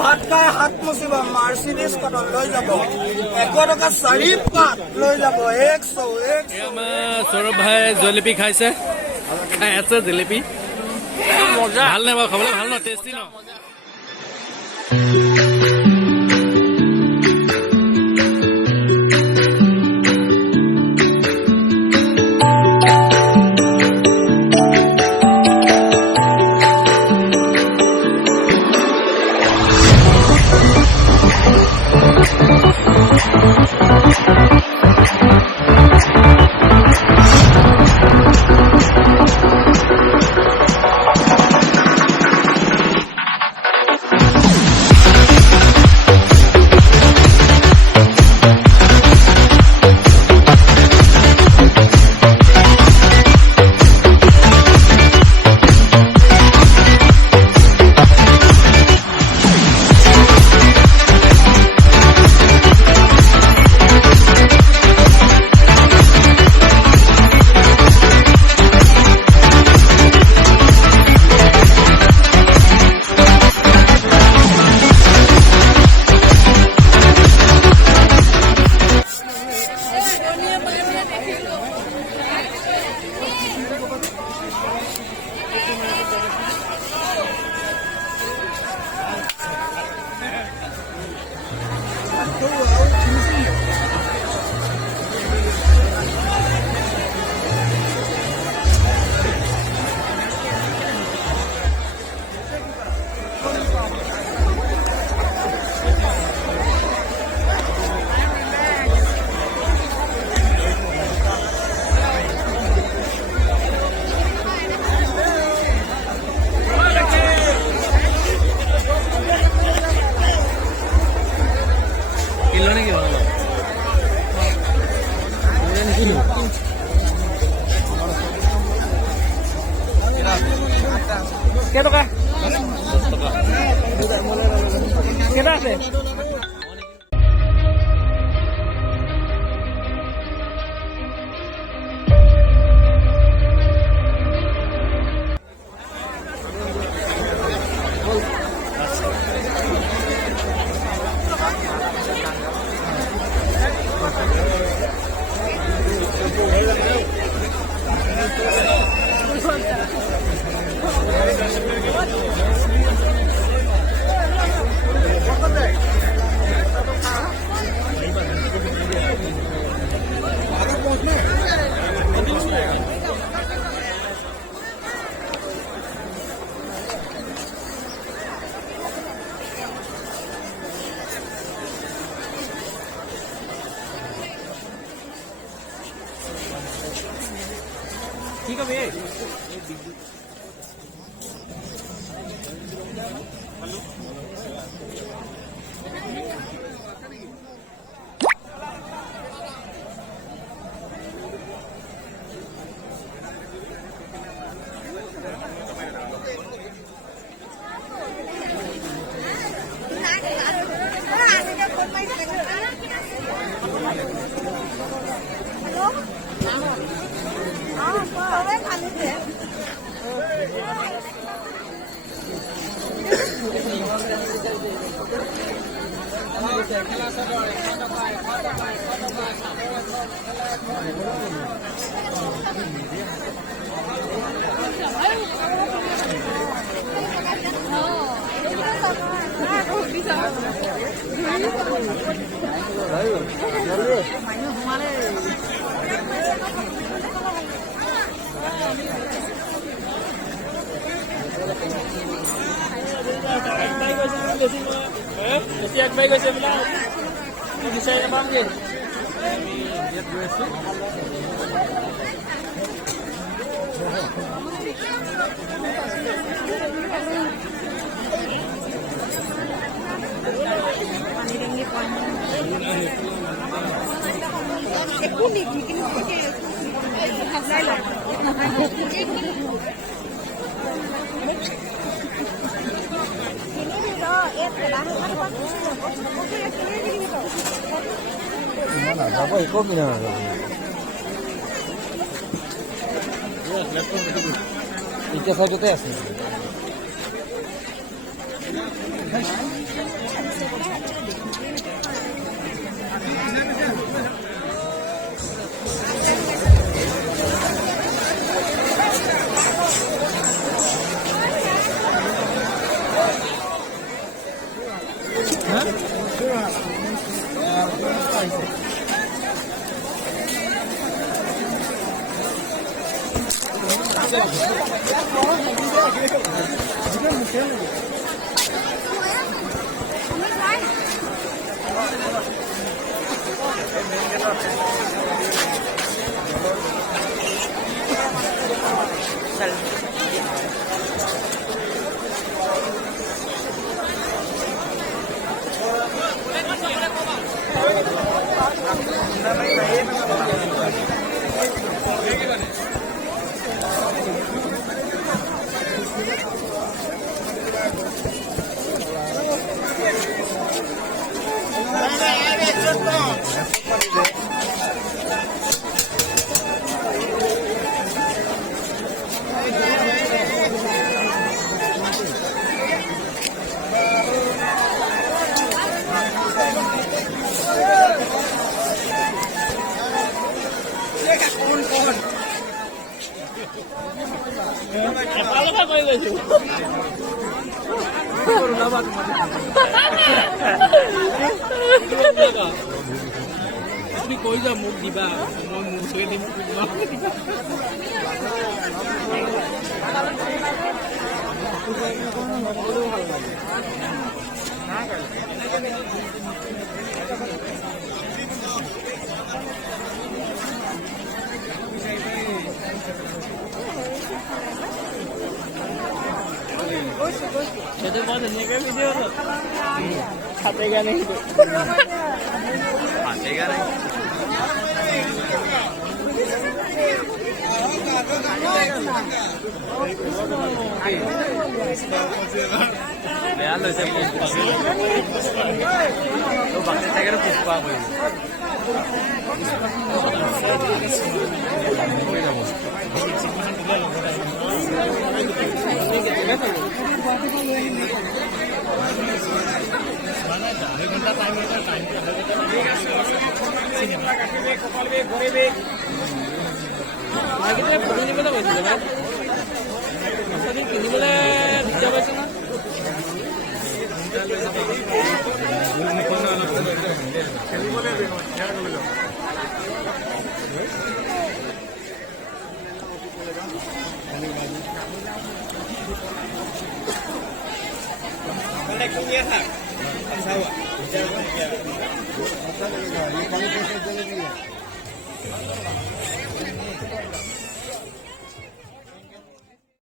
ভাত খাই হাত মুচিব মাৰ্চিডিজ কটন লৈ যাব 100 টকা 4 পাত লৈ যাব 100 সৌৰভ ভাই জলেপি খাইছে খাই আছে জলেপি মজা ভাল নে বাৰু খাবলৈ ভাল ন টেষ্টি ন ¿Qué toca? ¿Qué hace? ठीक है भैया Siap baik saya bilang. Ini saya bang je. Lihat dua itu. Apa ikut ni lah. Itu saja tu ya. তুমি কৈ যোৱা মোক দিবা মই মোক চুই দিম সেইটো মই ধুনীয়াকৈ ভিডিঅ' খাতেগা নেকি খাতেগা নেকি বেয়া লৈছে বাকী থাকে পুষ্পা কৰিব কিনিবলৈ দিগদাৰ পাইছে না Sao ạ?